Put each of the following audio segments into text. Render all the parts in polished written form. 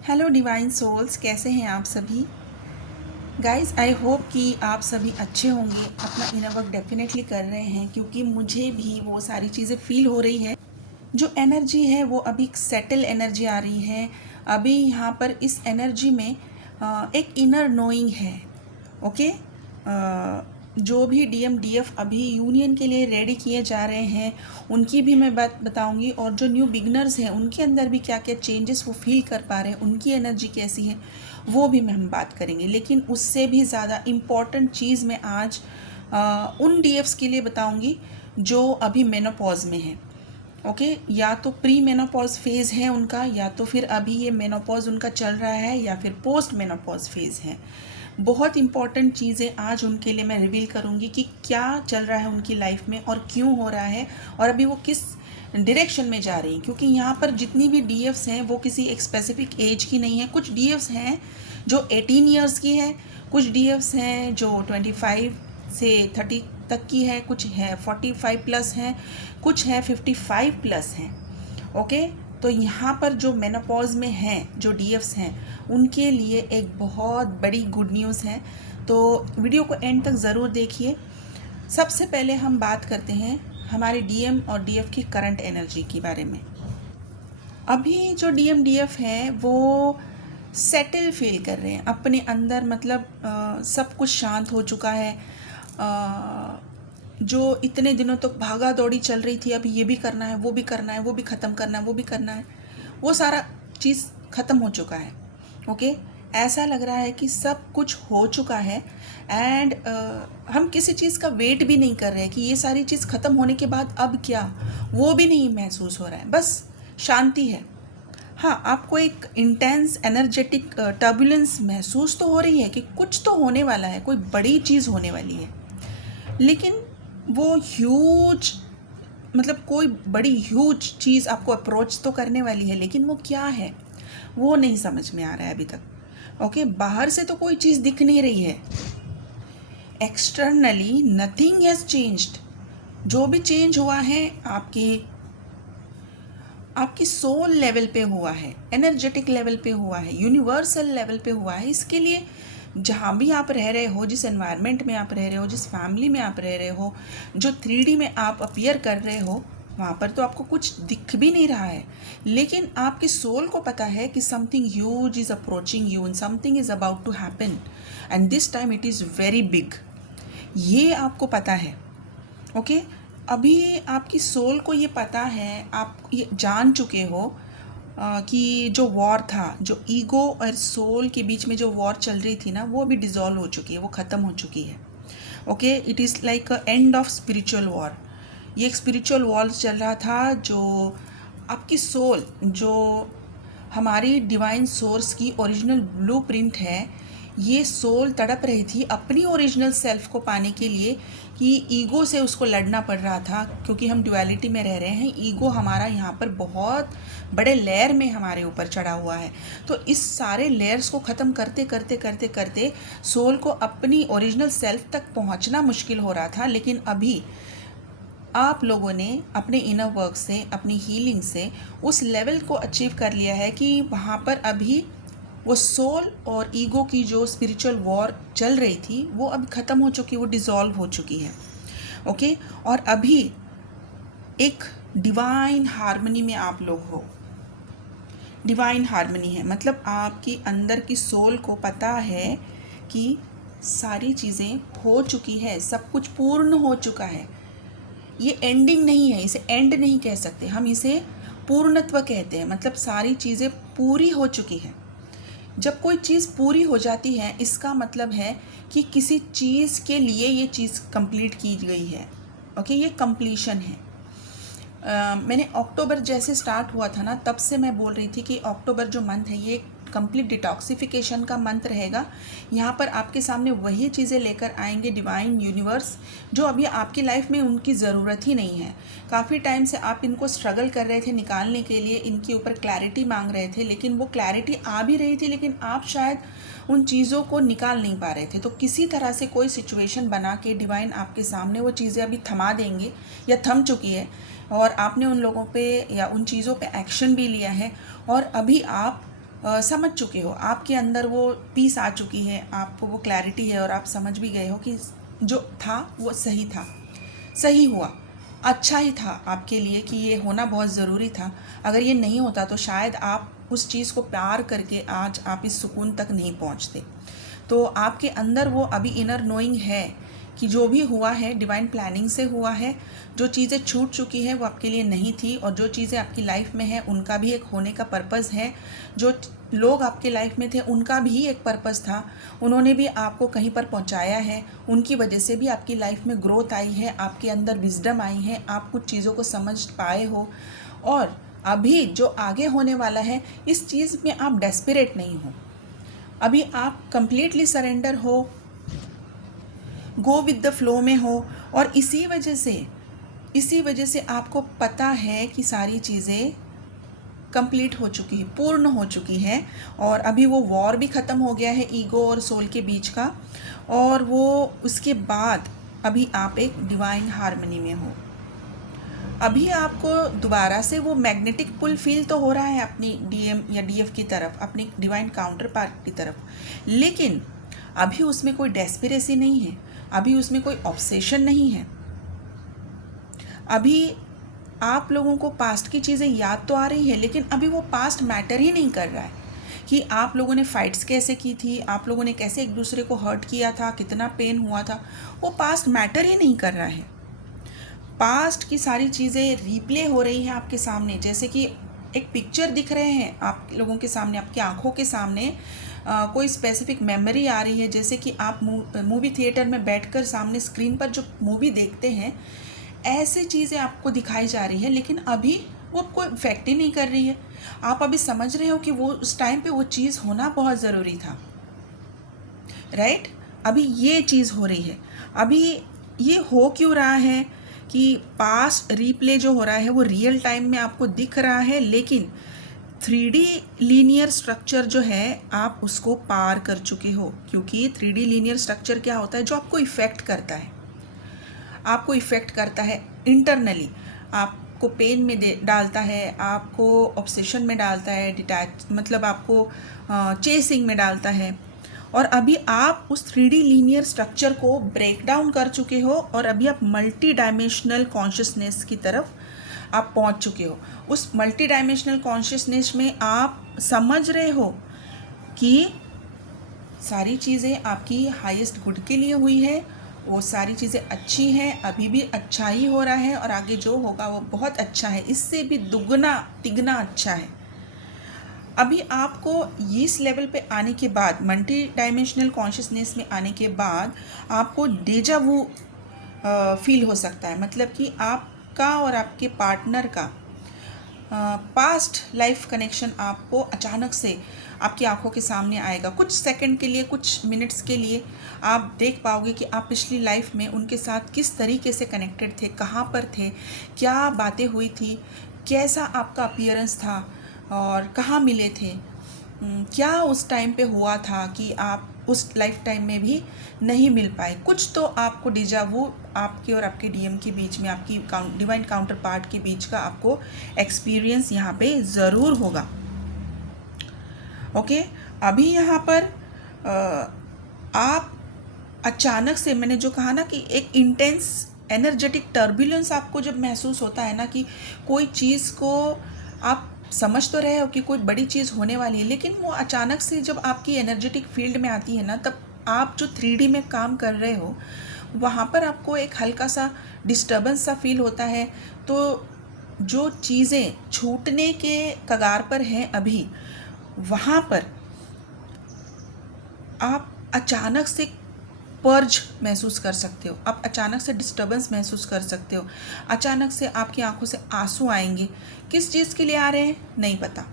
Hello divine souls, कैसे हैं आप सभी। गाइस, आई होप कि आप सभी अच्छे होंगे, अपना इनर वर्क डेफिनेटली कर रहे हैं, क्योंकि मुझे भी वो सारी चीज़ें फील हो रही है। जो एनर्जी है वो अभी सेटल एनर्जी आ रही है। अभी यहाँ पर इस एनर्जी में एक इनर नोइंग है। ओके। जो भी डीएम डीएफ अभी यूनियन के लिए रेडी किए जा रहे हैं, उनकी भी मैं बात बताऊंगी, और जो न्यू बिगनर्स हैं उनके अंदर भी क्या क्या चेंजेस वो फील कर पा रहे हैं, उनकी एनर्जी कैसी है, वो भी हम बात करेंगे। लेकिन उससे भी ज़्यादा इम्पॉर्टेंट चीज़ मैं आज उन डीएफ्स के लिए बताऊंगी जो अभी मेनोपॉज में है। ओके। या तो प्री मेनोपॉज फेज़ है उनका, या तो फिर अभी ये मेनोपॉज उनका चल रहा है, या फिर पोस्ट मेनोपॉज फेज़ है। बहुत इंपॉर्टेंट चीज़ें आज उनके लिए मैं रिवील करूँगी कि क्या चल रहा है उनकी लाइफ में और क्यों हो रहा है, और अभी वो किस डायरेक्शन में जा रही हैं। क्योंकि यहाँ पर जितनी भी डीएफ्स हैं वो किसी एक स्पेसिफिक एज की नहीं है। कुछ डीएफ्स हैं जो 18 ईयर्स की है, कुछ डीएफ्स हैं जो 25 से 30 तक की है, कुछ है 45 प्लस हैं, कुछ है 55 प्लस हैं। ओके। तो यहाँ पर जो मेनोपॉज में हैं, जो डीएफ्स हैं, उनके लिए एक बहुत बड़ी गुड न्यूज़ है। तो वीडियो को एंड तक ज़रूर देखिए। सबसे पहले हम बात करते हैं हमारे डीएम और डीएफ की करंट एनर्जी के बारे में। अभी जो डीएम डीएफ हैं वो सेटल फील कर रहे हैं अपने अंदर, मतलब सब कुछ शांत हो चुका है। जो इतने दिनों तक भागा दौड़ी चल रही थी, अभी ये भी करना है, वो भी करना है, वो भी ख़त्म करना है, वो भी करना है, वो सारा चीज़ ख़त्म हो चुका है। ओके। ऐसा लग रहा है कि सब कुछ हो चुका है, एंड हम किसी चीज़ का वेट भी नहीं कर रहे हैं कि ये सारी चीज़ ख़त्म होने के बाद अब क्या, वो भी नहीं महसूस हो रहा है, बस शांति है। हाँ, आपको एक इंटेंस एनर्जेटिक टर्बुलेंस महसूस तो हो रही है कि कुछ तो होने वाला है, कोई बड़ी चीज़ होने वाली है। लेकिन वो ह्यूज, मतलब कोई बड़ी ह्यूज चीज़ आपको अप्रोच तो करने वाली है, लेकिन वो क्या है वो नहीं समझ में आ रहा है अभी तक। ओके। बाहर से तो कोई चीज़ दिख नहीं रही है। Externally nothing has changed. जो भी चेंज हुआ है आपकी सोल लेवल पे हुआ है, एनर्जेटिक लेवल पे हुआ है, यूनिवर्सल लेवल पे हुआ है। इसके लिए जहाँ भी आप रह रहे हो, जिस एनवायरनमेंट में आप रह रहे हो, जिस फैमिली में आप रह रहे हो, जो 3D में आप अपीयर कर रहे हो, वहाँ पर तो आपको कुछ दिख भी नहीं रहा है, लेकिन आपकी सोल को पता है कि something huge is approaching you and something is about to happen, and this time it is very big. ये आपको पता है। ओके। अभी आपकी सोल को ये पता है, आप ये जान चुके हो कि जो वॉर था, जो ईगो और सोल के बीच में जो वॉर चल रही थी ना, वो अभी डिज़ोल्व हो चुकी है, वो ख़त्म हो चुकी है। Okay. It is like a end of spiritual war. ये एक स्पिरिचुअल वॉर चल रहा था, जो आपकी सोल, जो हमारी डिवाइन सोर्स की ओरिजिनल ब्लूप्रिंट है, ये सोल तड़प रही थी अपनी ओरिजिनल सेल्फ को पाने के लिए, कि ईगो से उसको लड़ना पड़ रहा था, क्योंकि हम ड्युअलिटी में रह रहे हैं। ईगो हमारा यहाँ पर बहुत बड़े लेयर में हमारे ऊपर चढ़ा हुआ है। तो इस सारे लेयर्स को ख़त्म करते करते करते करते सोल को अपनी ओरिजिनल सेल्फ तक पहुँचना मुश्किल हो रहा था। लेकिन अभी आप लोगों ने अपने इनर वर्क से, अपनी हीलिंग से उस लेवल को अचीव कर लिया है कि वहाँ पर अभी वो सोल और ईगो की जो स्पिरिचुअल वॉर चल रही थी, वो अब ख़त्म हो चुकी, वो डिज़ोल्व हो चुकी है। ओके। और अभी एक डिवाइन हार्मनी में आप लोग हो। डिवाइन हार्मनी है मतलब आपकी अंदर की सोल को पता है कि सारी चीज़ें हो चुकी है, सब कुछ पूर्ण हो चुका है। ये एंडिंग नहीं है, इसे एंड नहीं कह सकते, हम इसे पूर्णत्व कहते हैं। मतलब सारी चीज़ें पूरी हो चुकी हैं। जब कोई चीज़ पूरी हो जाती है, इसका मतलब है कि किसी चीज़ के लिए ये चीज़ कंप्लीट की गई है। ओके। ये कंप्लीशन है। मैंने अक्टूबर जैसे स्टार्ट हुआ था ना, तब से मैं बोल रही थी कि अक्टूबर जो मंथ है, ये कंप्लीट डिटॉक्सिफिकेशन का मंथ रहेगा। यहाँ पर आपके सामने वही चीज़ें लेकर आएंगे डिवाइन यूनिवर्स, जो अभी आपकी लाइफ में उनकी ज़रूरत ही नहीं है। काफ़ी टाइम से आप इनको स्ट्रगल कर रहे थे निकालने के लिए, इनके ऊपर क्लैरिटी मांग रहे थे, लेकिन वो क्लैरिटी आ भी रही थी, लेकिन आप शायद उन चीज़ों को निकाल नहीं पा रहे थे। तो किसी तरह से कोई सिचुएशन बना के डिवाइन आपके सामने वो चीज़ें अभी थमा देंगे, या थम चुकी है, और आपने उन लोगों पे या उन चीज़ों पे एक्शन भी लिया है, और अभी आप समझ चुके हो, आपके अंदर वो पीस आ चुकी है, आपको वो क्लैरिटी है और आप समझ भी गए हो कि जो था वो सही था, सही हुआ, अच्छा ही था आपके लिए कि ये होना बहुत ज़रूरी था। अगर ये नहीं होता तो शायद आप उस चीज़ को प्यार करके आज आप इस सुकून तक नहीं पहुंचते। तो आपके अंदर वो अभी इनर नोइंग है कि जो भी हुआ है डिवाइन प्लानिंग से हुआ है, जो चीज़ें छूट चुकी हैं वो आपके लिए नहीं थी, और जो चीज़ें आपकी लाइफ में हैं उनका भी एक होने का पर्पज़ है। जो लोग आपके लाइफ में थे उनका भी एक पर्पज़ था, उन्होंने भी आपको कहीं पर पहुंचाया है, उनकी वजह से भी आपकी लाइफ में ग्रोथ आई है, आपके अंदर विजडम आई है, आप कुछ चीज़ों को समझ पाए हो। और अभी जो आगे होने वाला है इस चीज़ में आप डेस्परेट नहीं हो, अभी आप कंप्लीटली सरेंडर हो, गो विद द फ्लो में हो। और इसी वजह से आपको पता है कि सारी चीज़ें कंप्लीट हो चुकी है, पूर्ण हो चुकी है, और अभी वो वॉर भी ख़त्म हो गया है ईगो और सोल के बीच का, और वो उसके बाद अभी आप एक डिवाइन हार्मनी में हो। अभी आपको दोबारा से वो मैग्नेटिक पुल फील तो हो रहा है अपनी डीएम या डीएफ की तरफ, अपनी डिवाइन काउंटर पार्ट की तरफ, लेकिन अभी उसमें कोई डेस्पिरेसी नहीं है, अभी उसमें कोई ऑब्सेशन नहीं है। अभी आप लोगों को पास्ट की चीज़ें याद तो आ रही है, लेकिन अभी वो पास्ट मैटर ही नहीं कर रहा है कि आप लोगों ने फाइट्स कैसे की थी, आप लोगों ने कैसे एक दूसरे को हर्ट किया था, कितना पेन हुआ था, वो पास्ट मैटर ही नहीं कर रहा है। पास्ट की सारी चीज़ें रिप्ले हो रही हैं आपके सामने, जैसे कि एक पिक्चर दिख रहे हैं आप लोगों के सामने, आपकी आंखों के सामने कोई स्पेसिफिक मेमोरी आ रही है, जैसे कि आप मूवी थिएटर में बैठकर सामने स्क्रीन पर जो मूवी देखते हैं, ऐसे चीज़ें आपको दिखाई जा रही है, लेकिन अभी वो कोई इफेक्ट ही नहीं कर रही है। आप अभी समझ रहे हो कि वो उस टाइम पे वो चीज़ होना बहुत ज़रूरी था, राइट? अभी ये चीज़ हो रही है। अभी ये हो क्यों रहा है कि पास्ट रीप्ले जो हो रहा है वो रियल टाइम में आपको दिख रहा है, लेकिन 3D लीनियर स्ट्रक्चर जो है आप उसको पार कर चुके हो। क्योंकि 3D लीनियर स्ट्रक्चर क्या होता है? जो आपको इफ़ेक्ट करता है, आपको इफ़ेक्ट करता है इंटरनली, आपको पेन में डालता है, आपको ऑब्सेशन में डालता है, डिटैच मतलब आपको चेसिंग में डालता है। और अभी आप उस 3D लीनियर स्ट्रक्चर को ब्रेक डाउन कर चुके हो, और अभी आप मल्टी डायमेंशनल कॉन्शियसनेस की तरफ आप पहुंच चुके हो। उस मल्टी डायमेंशनल कॉन्शियसनेस में आप समझ रहे हो कि सारी चीज़ें आपकी हाईएस्ट गुड के लिए हुई है, वो सारी चीज़ें अच्छी हैं, अभी भी अच्छा ही हो रहा है, और आगे जो होगा वो बहुत अच्छा है, इससे भी दुगना तिगना अच्छा है। अभी आपको इस लेवल पे आने के बाद, मल्टी डायमेंशनल कॉन्शियसनेस में आने के बाद, आपको डेजा वू फील हो सकता है। मतलब कि आपका और आपके पार्टनर का पास्ट लाइफ कनेक्शन आपको अचानक से आपकी आंखों के सामने आएगा। कुछ सेकंड के लिए, कुछ मिनट्स के लिए आप देख पाओगे कि आप पिछली लाइफ में उनके साथ किस तरीके से कनेक्टेड थे, कहाँ पर थे, क्या बातें हुई थी, कैसा आपका अपीयरेंस था, और कहाँ मिले थे, क्या उस टाइम पे हुआ था कि आप उस लाइफ टाइम में भी नहीं मिल पाए। कुछ तो आपको डेजा वू आपके और आपके डीएम के बीच में, आपकी डिवाइन काउंटर पार्ट के बीच का आपको एक्सपीरियंस यहाँ पे ज़रूर होगा। ओके, अभी यहाँ पर आप अचानक से, मैंने जो कहा ना कि एक इंटेंस एनर्जेटिक टर्बुलेंस आपको जब महसूस होता है ना, कि कोई चीज़ को आप समझ तो रहे हो कि कोई बड़ी चीज़ होने वाली है, लेकिन वो अचानक से जब आपकी एनर्जेटिक फील्ड में आती है ना, तब आप जो 3D में काम कर रहे हो वहाँ पर आपको एक हल्का सा डिस्टर्बेंस सा फील होता है। तो जो चीज़ें छूटने के कगार पर हैं अभी, वहाँ पर आप अचानक से पर्ज महसूस कर सकते हो, आप अचानक से डिस्टर्बेंस महसूस कर सकते हो, अचानक से आपकी आंखों से आंसू आएंगे। किस चीज़ के लिए आ रहे हैं नहीं पता।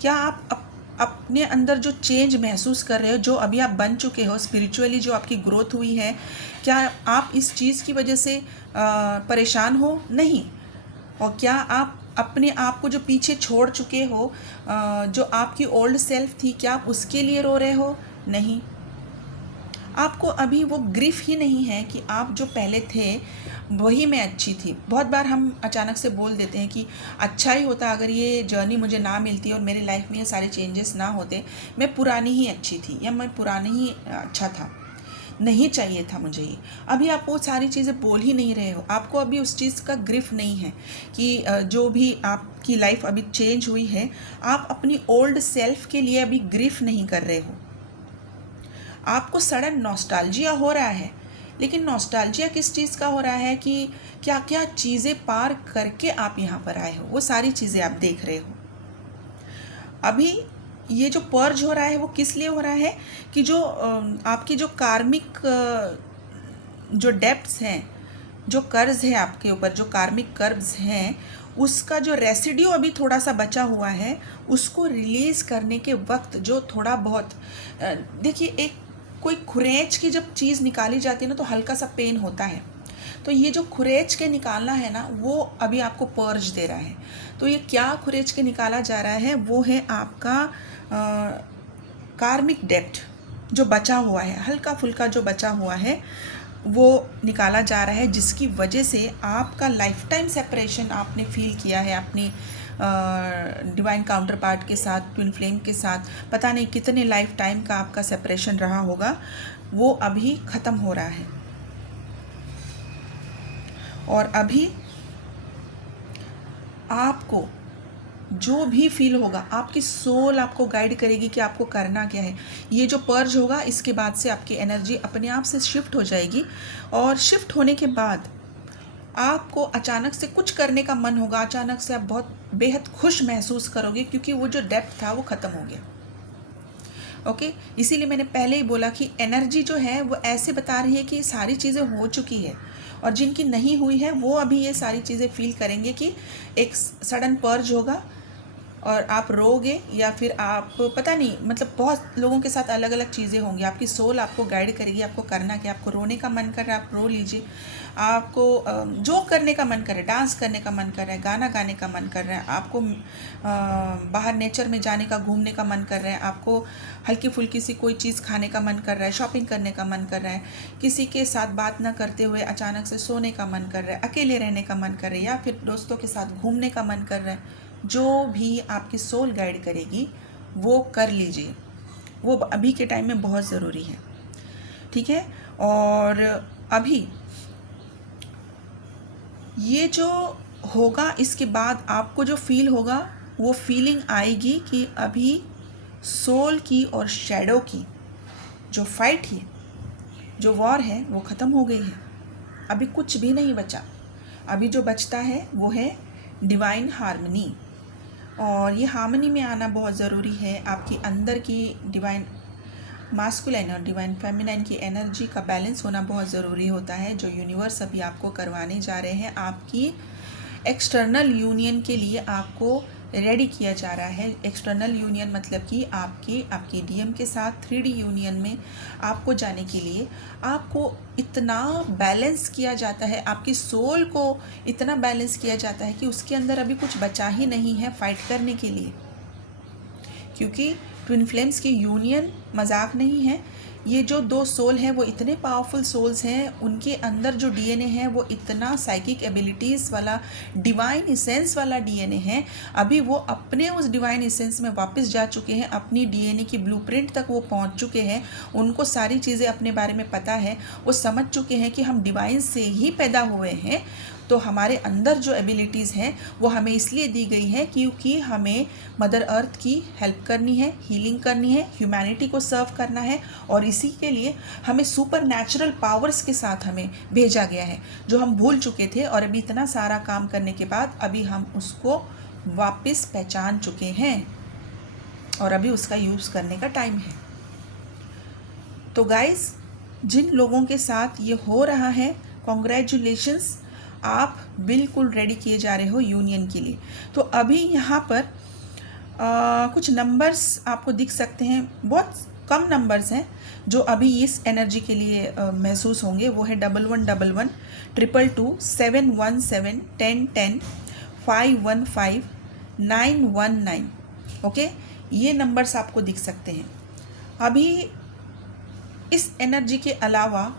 क्या आप अपने अंदर जो चेंज महसूस कर रहे हो, जो अभी आप बन चुके हो स्पिरिचुअली, जो आपकी ग्रोथ हुई है, क्या आप इस चीज़ की वजह से परेशान हो? नहीं। और क्या आप अपने आप को जो पीछे छोड़ चुके हो, जो आपकी ओल्ड सेल्फ थी, क्या आप उसके लिए रो रहे हो? नहीं। आपको अभी वो ग्रिफ ही नहीं है कि आप जो पहले थे वही मैं अच्छी थी। बहुत बार हम अचानक से बोल देते हैं कि अच्छा ही होता अगर ये जर्नी मुझे ना मिलती और मेरी लाइफ में ये सारे चेंजेस ना होते, मैं पुरानी ही अच्छी थी या मैं पुरानी ही अच्छा था, नहीं चाहिए था मुझे ये। अभी आप वो सारी चीज़ें बोल ही नहीं रहे हो, आपको अभी उस चीज़ का ग्रिफ नहीं है कि जो भी आपकी लाइफ अभी चेंज हुई है, आप अपनी ओल्ड सेल्फ के लिए अभी ग्रिफ नहीं कर रहे हो। आपको सडन नॉस्टैल्जिया हो रहा है, लेकिन नॉस्टैल्जिया किस चीज़ का हो रहा है कि क्या क्या चीज़ें पार करके आप यहाँ पर आए हो, वो सारी चीज़ें आप देख रहे हो। अभी ये जो पर्ज हो रहा है वो किस लिए हो रहा है कि जो आपकी जो कार्मिक जो डेब्ट्स हैं, जो कर्ज है आपके ऊपर, जो कार्मिक कर्ज हैं, उसका जो रेसिड्यू अभी थोड़ा सा बचा हुआ है, उसको रिलीज़ करने के वक्त जो थोड़ा बहुत देखिए, एक कोई खुरेच की जब चीज़ निकाली जाती है ना तो हल्का सा पेन होता है। तो ये जो खुरेच के निकालना है ना, वो अभी आपको पर्ज दे रहा है। तो ये क्या खुरेच के निकाला जा रहा है, वो है आपका कार्मिक डेब्ट जो बचा हुआ है, हल्का फुल्का जो बचा हुआ है वो निकाला जा रहा है, जिसकी वजह से आपका लाइफ टाइम सेपरेशन आपने फील किया है अपनी डिवाइन काउंटर पार्ट के साथ, ट्विन फ्लेम के साथ। पता नहीं कितने लाइफ टाइम का आपका सेपरेशन रहा होगा, वो अभी ख़त्म हो रहा है। और अभी आपको जो भी फील होगा, आपकी सोल आपको गाइड करेगी कि आपको करना क्या है। ये जो पर्ज होगा, इसके बाद से आपकी एनर्जी अपने आप से शिफ्ट हो जाएगी, और शिफ्ट होने के बाद आपको अचानक से कुछ करने का मन होगा, अचानक से आप बहुत बेहद खुश महसूस करोगे, क्योंकि वो जो डेप्थ था वो ख़त्म हो गया। ओके, इसीलिए मैंने पहले ही बोला कि एनर्जी जो है वो ऐसे बता रही है कि सारी चीज़ें हो चुकी है, और जिनकी नहीं हुई है वो अभी ये सारी चीज़ें फील करेंगे कि एक सडन पर्ज होगा और आप रोगे, या फिर आप पता नहीं, मतलब बहुत लोगों के साथ अलग अलग चीज़ें होंगी। आपकी सोल आपको गाइड करेगी आपको करना क्या। आपको रोने का मन कर रहा है, आप रो लीजिए। आपको जो करने का मन कर रहा है, डांस करने का मन कर रहा है, गाना गाने का मन कर रहा है, आपको बाहर नेचर में जाने का, घूमने का मन कर रहा है, आपको हल्की फुल्की सी कोई चीज़ खाने का मन कर रहा है, शॉपिंग करने का मन कर रहा है, किसी के साथ बात ना करते हुए अचानक से सोने का मन कर रहा है, अकेले रहने का मन कर रहा है, या फिर दोस्तों के साथ घूमने का मन कर रहा है। जो भी आपकी सोल गाइड करेगी वो कर लीजिए, वो अभी के टाइम में बहुत ज़रूरी है। ठीक है, और अभी ये जो होगा, इसके बाद आपको जो फील होगा, वो फीलिंग आएगी कि अभी सोल की और शैडो की जो फाइट है, जो वॉर है, वो ख़त्म हो गई है। अभी कुछ भी नहीं बचा। अभी जो बचता है वो है डिवाइन हार्मनी, और ये हार्मनी में आना बहुत ज़रूरी है। आपकी अंदर की डिवाइन मास्कुलाइन और डिवाइन फेमिनाइन की एनर्जी का बैलेंस होना बहुत ज़रूरी होता है, जो यूनिवर्स अभी आपको करवाने जा रहे हैं। आपकी एक्सटर्नल यूनियन के लिए आपको रेडी किया जा रहा है। एक्सटर्नल यूनियन मतलब कि आपकी डीएम के साथ 3D यूनियन में आपको जाने के लिए आपको इतना बैलेंस किया जाता है, आपकी सोल को इतना बैलेंस किया जाता है कि उसके अंदर अभी कुछ बचा ही नहीं है फाइट करने के लिए, क्योंकि ट्विन फ्लेम्स की यूनियन मजाक नहीं है। ये जो दो सोल हैं वो इतने पावरफुल सोल्स हैं, उनके अंदर जो डीएनए है वो इतना साइकिक एबिलिटीज़ वाला, डिवाइन इसेंस वाला डीएनए है। अभी वो अपने उस डिवाइन इसेंस में वापस जा चुके हैं, अपनी डीएनए की ब्लूप्रिंट तक वो पहुंच चुके हैं। उनको सारी चीज़ें अपने बारे में पता है, वो समझ चुके हैं कि हम डिवाइन से ही पैदा हुए हैं, तो हमारे अंदर जो एबिलिटीज़ हैं वो हमें इसलिए दी गई है क्योंकि हमें मदर अर्थ की हेल्प करनी है, हीलिंग करनी है, ह्यूमैनिटी को सर्व करना है, और इसी के लिए हमें सुपर नेचुरल पावर्स के साथ हमें भेजा गया है, जो हम भूल चुके थे। और अभी इतना सारा काम करने के बाद अभी हम उसको वापस पहचान चुके हैं, और अभी उसका यूज़ करने का टाइम है। तो गाइस, जिन लोगों के साथ ये हो रहा है, कॉन्ग्रेचुलेशंस, आप बिल्कुल रेडी किए जा रहे हो यूनियन के लिए। तो अभी यहाँ पर कुछ नंबर्स आपको दिख सकते हैं, बहुत कम नंबर्स हैं जो अभी इस एनर्जी के लिए महसूस होंगे। वो है 1111 222 717 1010 515 919। ओके, ये नंबर्स आपको दिख सकते हैं। अभी इस एनर्जी के अलावा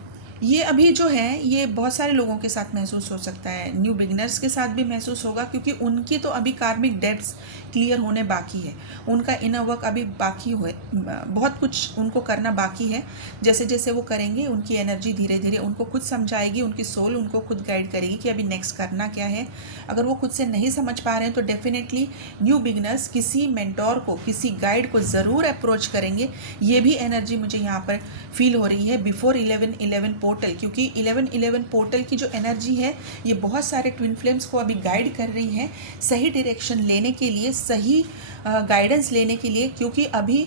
ये अभी जो है ये बहुत सारे लोगों के साथ महसूस हो सकता है, न्यू बिगनर्स के साथ भी महसूस होगा, क्योंकि उनकी तो अभी कार्मिक डेब्ट्स क्लियर होने बाकी है, उनका इनर वर्क अभी बाकी हुए, बहुत कुछ उनको करना बाकी है। जैसे जैसे वो करेंगे उनकी एनर्जी धीरे धीरे उनको खुद समझाएगी, उनकी सोल उनको खुद गाइड करेगी कि अभी नेक्स्ट करना क्या है। अगर वो खुद से नहीं समझ पा रहे हैं तो डेफिनेटली न्यू बिगनर्स किसी मेंटोर को, किसी गाइड को ज़रूर अप्रोच करेंगे। ये भी एनर्जी मुझे यहाँ पर फील हो रही है बिफोर 11/11 पोर्टल, क्योंकि 11/11 पोर्टल की जो एनर्जी है ये बहुत सारे ट्विन फ्लेम्स को अभी गाइड कर रही है सही डायरेक्शन लेने के लिए, सही गाइडेंस लेने के लिए, क्योंकि अभी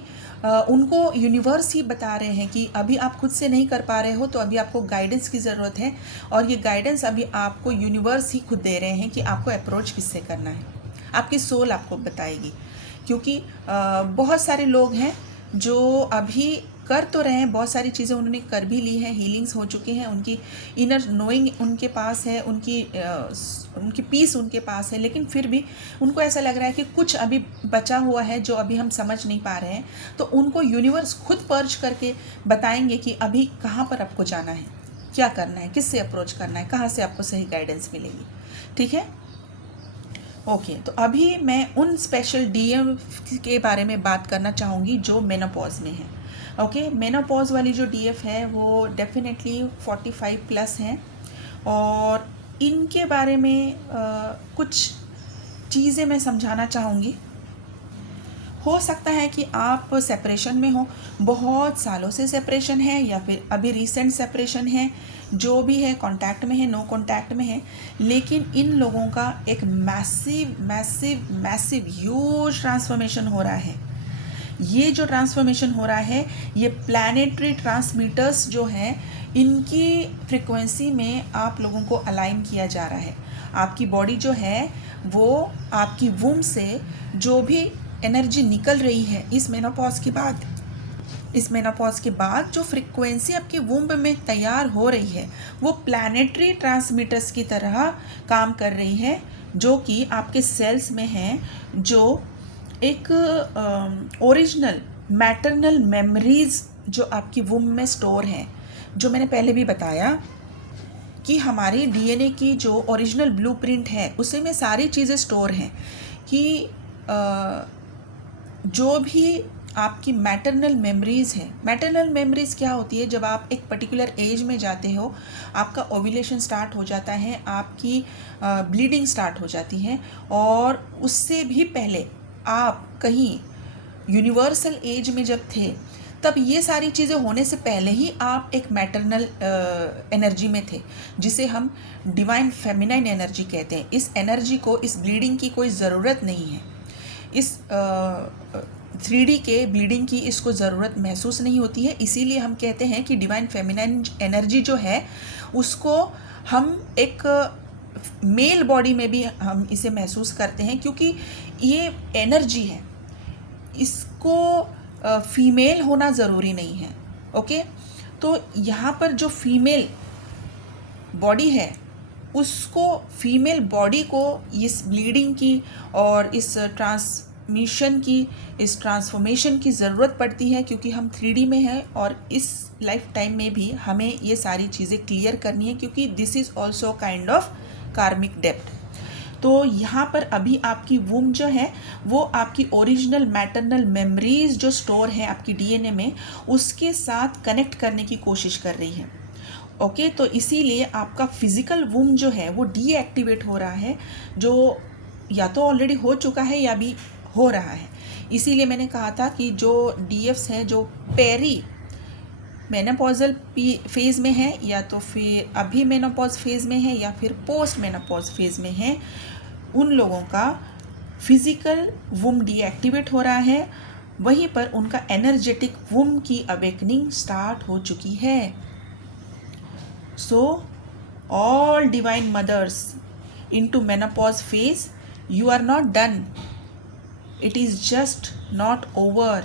उनको यूनिवर्स ही बता रहे हैं कि अभी आप खुद से नहीं कर पा रहे हो तो अभी आपको गाइडेंस की ज़रूरत है, और ये गाइडेंस अभी आपको यूनिवर्स ही खुद दे रहे हैं कि आपको अप्रोच किससे करना है। आपकी सोल आपको बताएगी, क्योंकि बहुत सारे लोग हैं जो अभी कर तो रहे हैं, बहुत सारी चीज़ें उन्होंने कर भी ली हैं, हीलिंग्स हो चुकी हैं, उनकी इनर नोइंग उनके पास है, उनकी पीस उनके पास है, लेकिन फिर भी उनको ऐसा लग रहा है कि कुछ अभी बचा हुआ है जो अभी हम समझ नहीं पा रहे हैं। तो उनको यूनिवर्स खुद पर्च करके बताएंगे कि अभी कहाँ पर आपको जाना है, क्या करना है, किससे अप्रोच करना है, कहाँ से आपको सही गाइडेंस मिलेगी। ठीक है, ओके। तो अभी मैं उन स्पेशल डीएम के बारे में बात करना चाहूँगी जो मेनोपॉज में है। ओके, मेनोपॉज वाली जो डीएफ है वो डेफिनेटली 45 प्लस हैं, और इनके बारे में कुछ चीज़ें मैं समझाना चाहूँगी। हो सकता है कि आप सेपरेशन में हो, बहुत सालों से सेपरेशन है, या फिर अभी रिसेंट सेपरेशन है, जो भी है, कांटेक्ट में है, नो कांटेक्ट में है, लेकिन इन लोगों का एक massive massive massive huge transformation हो रहा है। ये जो ट्रांसफॉर्मेशन हो रहा है ये प्लैनेटरी ट्रांसमीटर्स जो हैं इनकी फ्रिक्वेंसी में आप लोगों को अलाइन किया जा रहा है। आपकी बॉडी जो है वो आपकी वूम से जो भी एनर्जी निकल रही है इस मेनोपॉज के बाद जो फ्रिक्वेंसी आपके वूम्ब में तैयार हो रही है वो प्लैनेटरी ट्रांसमीटर्स की तरह काम कर रही है, जो कि आपके सेल्स में हैं, जो एक ओरिजिनल मैटरनल मेमोरीज जो आपकी वुम में स्टोर हैं, जो मैंने पहले भी बताया कि हमारी डीएनए की जो ओरिजिनल ब्लूप्रिंट है उसी में सारी चीज़ें स्टोर हैं, कि जो भी आपकी मैटरनल मेमोरीज़ हैं। मैटरनल मेमोरीज़ क्या होती है, जब आप एक पर्टिकुलर एज में जाते हो, आपका ओव्यूलेशन स्टार्ट हो जाता है, आपकी ब्लीडिंग स्टार्ट हो जाती है, और उससे भी पहले आप कहीं यूनिवर्सल एज में जब थे तब ये सारी चीज़ें होने से पहले ही आप एक मैटरनल एनर्जी में थे, जिसे हम डिवाइन फेमिनाइन एनर्जी कहते हैं। इस एनर्जी को, इस ब्लीडिंग की कोई ज़रूरत नहीं है, इस 3D के ब्लीडिंग की इसको ज़रूरत महसूस नहीं होती है। इसीलिए हम कहते हैं कि डिवाइन फेमिनाइन एनर्जी जो है उसको हम एक मेल बॉडी में भी हम इसे महसूस करते हैं, क्योंकि ये एनर्जी है, इसको फीमेल होना ज़रूरी नहीं है। ओके, तो यहाँ पर जो फीमेल बॉडी है उसको, फीमेल बॉडी को इस ब्लीडिंग की और इस ट्रांसमिशन की, इस ट्रांसफॉर्मेशन की ज़रूरत पड़ती है, क्योंकि हम 3D में हैं और इस लाइफ टाइम में भी हमें ये सारी चीज़ें क्लियर करनी है, क्योंकि this is also kind of कार्मिक डेप्थ। तो यहाँ पर अभी आपकी वूम जो है वो आपकी ओरिजिनल मैटरनल मेमोरीज जो स्टोर है आपकी डीएनए में, उसके साथ कनेक्ट करने की कोशिश कर रही है। ओके, तो इसीलिए आपका फिज़िकल वूम जो है वो डीएक्टिवेट हो रहा है, जो या तो ऑलरेडी हो चुका है या भी हो रहा है। इसीलिए मैंने कहा था कि जो डीएफ्स हैं जो पेरी मेनोपॉजल फेज़ में है, या तो फिर अभी मेनोपॉज फेज़ में है, या फिर पोस्ट मेनोपॉज फेज़ में है, उन लोगों का फिज़िकल वुम डीएक्टिवेट हो रहा है, वहीं पर उनका एनर्जेटिक वुम की अवेकनिंग स्टार्ट हो चुकी है। So all divine mothers into menopause phase, you are not done, it is just not over,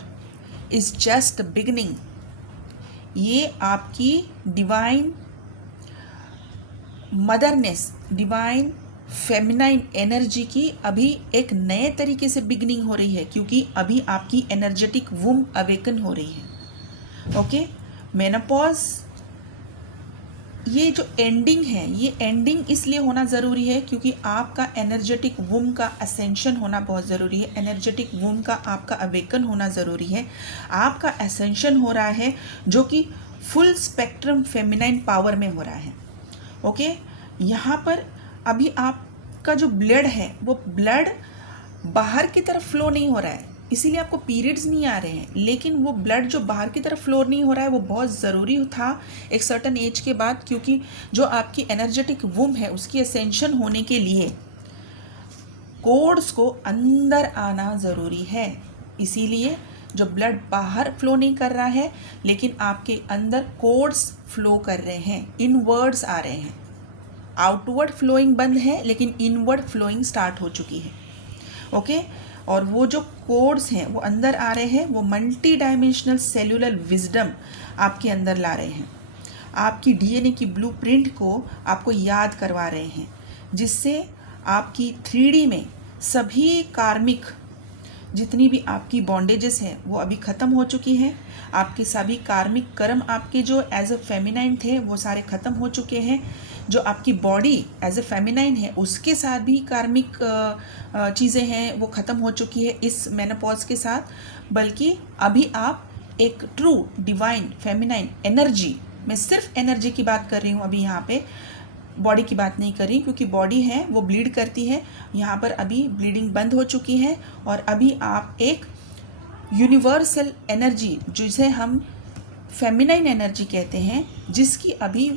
is just beginning. ये आपकी divine motherness, divine feminine energy की अभी एक नए तरीके से बिगनिंग हो रही है, क्योंकि अभी आपकी एनर्जेटिक वुम अवेकन हो रही है। ओके, मेनोपॉज ये जो एंडिंग है, ये एंडिंग इसलिए होना ज़रूरी है क्योंकि आपका एनर्जेटिक वुम का असेंशन होना बहुत ज़रूरी है। एनर्जेटिक वुम का आपका अवेकन होना ज़रूरी है। आपका असेंशन हो रहा है जो कि फुल स्पेक्ट्रम फेमिनाइन पावर में हो रहा है। ओके, यहाँ पर अभी आपका जो ब्लड है वो ब्लड बाहर की तरफ फ्लो नहीं हो रहा है, इसीलिए आपको पीरियड्स नहीं आ रहे हैं। लेकिन वो ब्लड जो बाहर की तरफ फ्लो नहीं हो रहा है वो बहुत ज़रूरी था एक सर्टन एज के बाद, क्योंकि जो आपकी एनर्जेटिक वुम है उसकी असेंशन होने के लिए कोड्स को अंदर आना ज़रूरी है। इसीलिए जो ब्लड बाहर फ्लो नहीं कर रहा है लेकिन आपके अंदर कोड्स फ्लो कर रहे हैं, इनवर्ड्स आ रहे हैं। आउटवर्ड फ्लोइंग बंद है लेकिन इनवर्ड फ्लोइंग स्टार्ट हो चुकी है। ओके, और वो जो कोड्स हैं वो अंदर आ रहे हैं, वो मल्टी डायमेंशनल सेल्यूलर विजडम आपके अंदर ला रहे हैं। आपकी डीएनए की ब्लूप्रिंट को आपको याद करवा रहे हैं, जिससे आपकी 3D में सभी कार्मिक जितनी भी आपकी बॉन्डेजेस हैं वो अभी ख़त्म हो चुकी हैं। आपके सभी कार्मिक कर्म आपके जो एज अ फेमिनाइन थे वो सारे ख़त्म हो चुके हैं। जो आपकी बॉडी एज अ फेमिनाइन है उसके साथ भी कार्मिक चीज़ें हैं वो ख़त्म हो चुकी है इस मेनोपॉज के साथ। बल्कि अभी आप एक ट्रू डिवाइन फेमिनाइन एनर्जी, मैं सिर्फ एनर्जी की बात कर रही हूँ अभी यहाँ पे, बॉडी की बात नहीं कर रही, क्योंकि बॉडी है वो ब्लीड करती है। यहाँ पर अभी ब्लीडिंग बंद हो चुकी है और अभी आप एक यूनिवर्सल एनर्जी जिसे हम फेमिनाइन एनर्जी कहते हैं, जिसकी अभी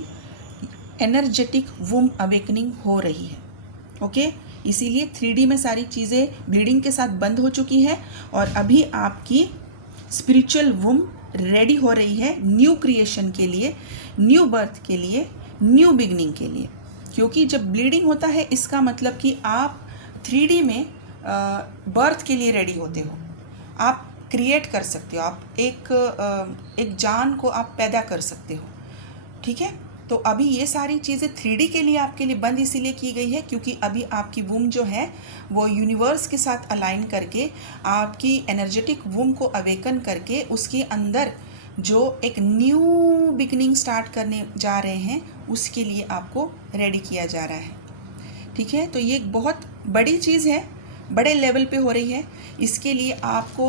एनर्जेटिक वुम अवेकनिंग हो रही है। ओके, इसीलिए 3D में सारी चीज़ें ब्लीडिंग के साथ बंद हो चुकी हैं और अभी आपकी स्पिरिचुअल वुम रेडी हो रही है न्यू क्रिएशन के लिए, न्यू बर्थ के लिए, न्यू बिगनिंग के लिए। क्योंकि जब ब्लीडिंग होता है इसका मतलब कि आप 3D में बर्थ के लिए रेडी होते हो, आप क्रिएट कर सकते हो, आप एक जान को आप पैदा कर सकते हो। ठीक है, तो अभी ये सारी चीज़ें 3D के लिए आपके लिए बंद इसीलिए की गई है क्योंकि अभी आपकी वुम जो है वो यूनिवर्स के साथ अलाइन करके आपकी एनर्जेटिक वुम को अवेकन करके उसके अंदर जो एक न्यू बिगनिंग स्टार्ट करने जा रहे हैं उसके लिए आपको रेडी किया जा रहा है। ठीक है, तो ये एक बहुत बड़ी चीज़ है, बड़े लेवल पे हो रही है। इसके लिए आपको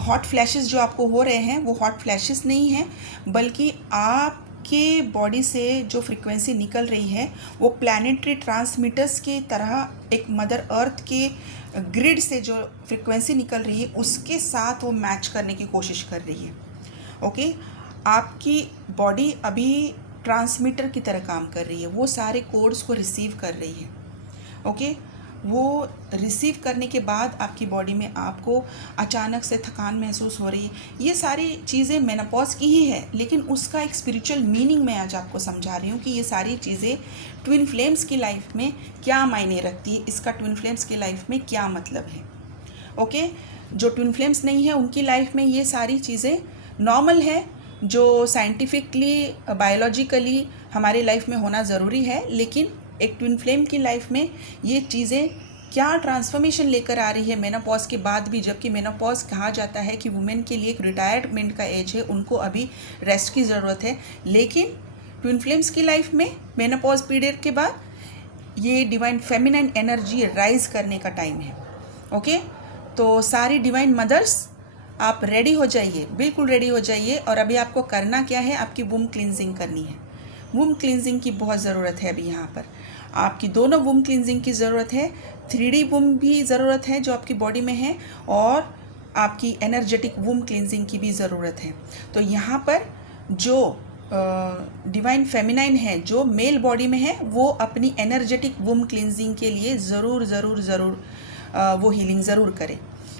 हॉट फ्लैशेस जो आपको हो रहे हैं वो हॉट फ्लैशेस नहीं हैं, बल्कि आपके बॉडी से जो फ्रीक्वेंसी निकल रही है वो प्लैनेटरी ट्रांसमीटर्स की तरह एक मदर अर्थ के ग्रिड से जो फ्रीक्वेंसी निकल रही है उसके साथ वो मैच करने की कोशिश कर रही है। ओके, आपकी बॉडी अभी ट्रांसमीटर की तरह काम कर रही है, वो सारे कोड्स को रिसीव कर रही है। ओके, वो रिसीव करने के बाद आपकी बॉडी में आपको अचानक से थकान महसूस हो रही है। ये सारी चीज़ें मेनोपॉज की ही है, लेकिन उसका एक स्पिरिचुअल मीनिंग मैं आज आपको समझा रही हूँ कि ये सारी चीज़ें ट्विन फ्लेम्स की लाइफ में क्या मायने रखती है, इसका ट्विन फ्लेम्स की लाइफ में क्या मतलब है। ओके, जो ट्विन फ्लेम्स नहीं है उनकी लाइफ में ये सारी चीज़ें नॉर्मल है, जो साइंटिफिकली बायोलॉजिकली हमारी लाइफ में होना ज़रूरी है। लेकिन एक ट्विन फ्लेम की लाइफ में ये चीज़ें क्या ट्रांसफॉर्मेशन लेकर आ रही है मेनोपॉज के बाद भी, जबकि मेनोपॉज कहा जाता है कि वुमेन के लिए एक रिटायरमेंट का एज है, उनको अभी रेस्ट की ज़रूरत है। लेकिन ट्विन फ्लेम्स की लाइफ में मेनोपॉज पीरियड के बाद ये डिवाइन फेमिनाइन एनर्जी राइज करने का टाइम है। ओके, तो सारी डिवाइन मदर्स आप रेडी हो जाइए, बिल्कुल रेडी हो जाइए। और अभी आपको करना क्या है, आपकी वुम क्लिनजिंग करनी है। वुम क्लिनजिंग की बहुत ज़रूरत है अभी यहाँ पर, आपकी दोनों वुम क्लिनजिंग की ज़रूरत है। 3D वुम भी ज़रूरत है जो आपकी बॉडी में है, और आपकी एनर्जेटिक वुम क्लिनजिंग की भी ज़रूरत है। तो यहाँ पर जो डिवाइन फेमिनाइन है जो मेल बॉडी में है वो अपनी एनर्जेटिक वुम क्लिनजिंग के लिए ज़रूर ज़रूर ज़रूर वो हीलिंग ज़रूर करे।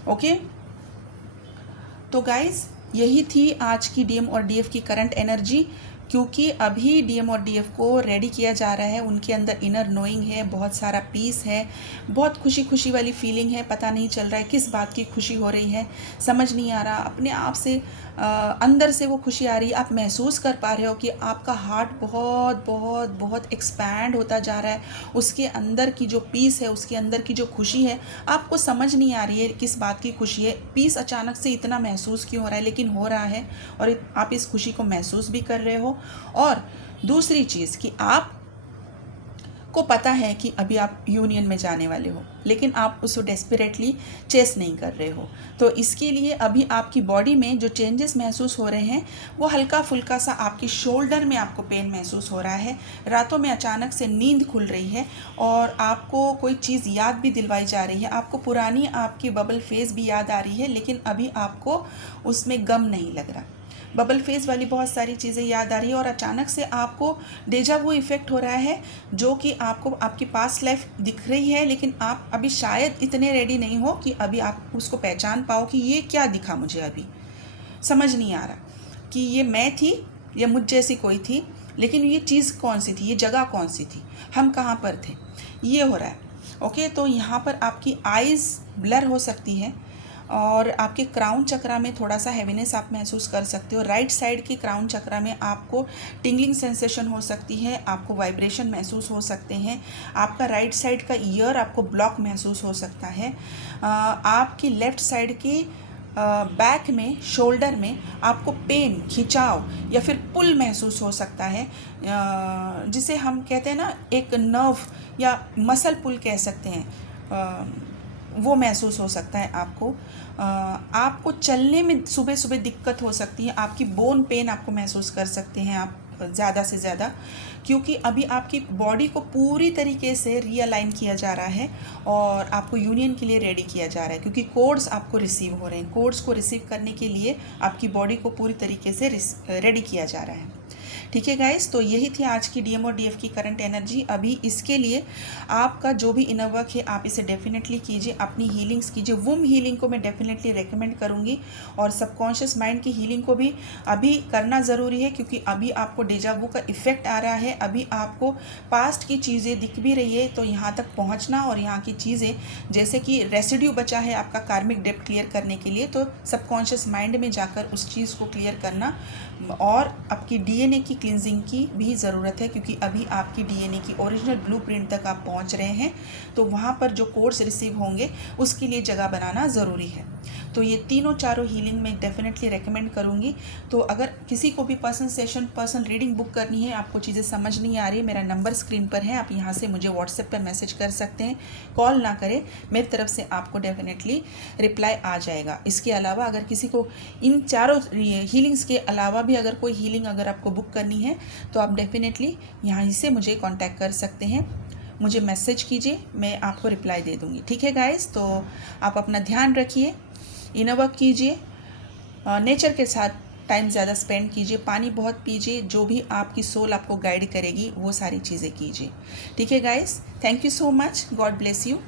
ओके, तो गाइज़ यही थी आज की DM और DF की करंट एनर्जी। क्योंकि अभी डीएम और डीएफ को रेडी किया जा रहा है, उनके अंदर इनर नोइंग है, बहुत सारा पीस है, बहुत खुशी खुशी वाली फीलिंग है, पता नहीं चल रहा है किस बात की खुशी हो रही है, समझ नहीं आ रहा, अपने आप से अंदर से वो खुशी आ रही है, आप महसूस कर पा रहे हो कि आपका हार्ट बहुत बहुत बहुत एक्सपैंड होता जा रहा है, उसके अंदर की जो पीस है, उसके अंदर की जो खुशी है, आपको समझ नहीं आ रही है किस बात की खुशी है, पीस अचानक से इतना महसूस क्यों हो रहा है, लेकिन हो रहा है और आप इस खुशी को महसूस भी कर रहे हो। और दूसरी चीज़ कि आप को पता है कि अभी आप यूनियन में जाने वाले हो, लेकिन आप उसको डेस्परेटली चेस नहीं कर रहे हो। तो इसके लिए अभी आपकी बॉडी में जो चेंजेस महसूस हो रहे हैं वो हल्का फुल्का सा आपकी शोल्डर में आपको पेन महसूस हो रहा है, रातों में अचानक से नींद खुल रही है और आपको कोई चीज़ याद भी दिलवाई जा रही है, आपको पुरानी आपकी बबल फेज़ भी याद आ रही है, लेकिन अभी आपको उसमें गम नहीं लग रहा। बबल फेज़ वाली बहुत सारी चीज़ें याद आ रही है और अचानक से आपको डेजा वू इफ़ेक्ट हो रहा है, जो कि आपको आपकी पास्ट लाइफ दिख रही है, लेकिन आप अभी शायद इतने रेडी नहीं हो कि अभी आप उसको पहचान पाओ कि ये क्या दिखा मुझे, अभी समझ नहीं आ रहा कि ये मैं थी या मुझ जैसी कोई थी, लेकिन ये चीज़ कौन सी थी, ये जगह कौन सी थी, हम कहाँ पर थे, ये हो रहा है। ओके, तो यहाँ पर आपकी आइज़ ब्लर हो सकती है और आपके क्राउन चक्रा में थोड़ा सा हैवीनेस आप महसूस कर सकते हो। राइट साइड की क्राउन चक्रा में आपको टिंगलिंग सेंसेशन हो सकती है, आपको वाइब्रेशन महसूस हो सकते हैं, आपका राइट साइड का ईयर आपको ब्लॉक महसूस हो सकता है, आपकी लेफ़्ट साइड की बैक में, शोल्डर में आपको पेन, खिंचाव या फिर पुल महसूस हो सकता है, जिसे हम कहते हैं ना एक नर्व या मसल पुल कह सकते हैं, वो महसूस हो सकता है आपको। आपको चलने में सुबह सुबह दिक्कत हो सकती है, आपकी बोन पेन आपको महसूस कर सकते हैं आप ज़्यादा से ज़्यादा, क्योंकि अभी आपकी बॉडी को पूरी तरीके से रीअलाइन किया जा रहा है और आपको यूनियन के लिए रेडी किया जा रहा है, क्योंकि कोड्स आपको रिसीव हो रहे हैं। कोड्स को रिसीव करने के लिए आपकी बॉडी को पूरी तरीके से रेडी किया जा रहा है। ठीक है गाइस, तो यही थी आज की डीएम और डीएफ की करंट एनर्जी। अभी इसके लिए आपका जो भी इनर वर्क है आप इसे डेफिनेटली कीजिए, अपनी हीलिंग्स कीजिए। वुम हीलिंग को मैं डेफिनेटली रेकमेंड करूँगी और सबकॉन्शियस माइंड की हीलिंग को भी अभी करना ज़रूरी है, क्योंकि अभी आपको डेजा वू का इफ़ेक्ट आ रहा है, अभी आपको पास्ट की चीज़ें दिख भी रही है, तो यहाँ तक पहुँचना और यहाँ की चीज़ें जैसे कि रेसिड्यू बचा है आपका कार्मिक डेप्ट क्लियर करने के लिए, तो सबकॉन्शियस माइंड में जाकर उस चीज़ को क्लियर करना और आपकी डीएनए की क्लिनजिंग की भी ज़रूरत है, क्योंकि अभी आपकी डीएनए की ओरिजिनल ब्लूप्रिंट तक आप पहुंच रहे हैं, तो वहाँ पर जो कोड्स रिसीव होंगे उसके लिए जगह बनाना ज़रूरी है। तो ये तीनों चारों हीलिंग मैं डेफिनेटली रेकमेंड करूँगी। तो अगर किसी को भी personal session, personal reading book करनी है, आपको चीज़ें समझ नहीं आ रही, मेरा नंबर स्क्रीन पर है, आप यहाँ से मुझे व्हाट्सएप पर मैसेज कर सकते हैं, कॉल ना करें, मेरी तरफ से आपको डेफिनेटली रिप्लाई आ जाएगा। इसके अलावा अगर किसी को इन चारों हीलिंग्स के अलावा भी अगर कोई हीलिंग अगर आपको बुक करनी है तो आप डेफिनेटली यहाँ से मुझे कांटेक्ट कर सकते हैं, मुझे मैसेज कीजिए, मैं आपको रिप्लाई दे दूँगी। ठीक है गाइस, तो आप अपना ध्यान रखिए, इनर वर्क कीजिए, नेचर के साथ टाइम ज़्यादा स्पेंड कीजिए, पानी बहुत पीजिए, जो भी आपकी सोल आपको गाइड करेगी वो सारी चीज़ें कीजिए। ठीक है guys, thank you so much, God bless you.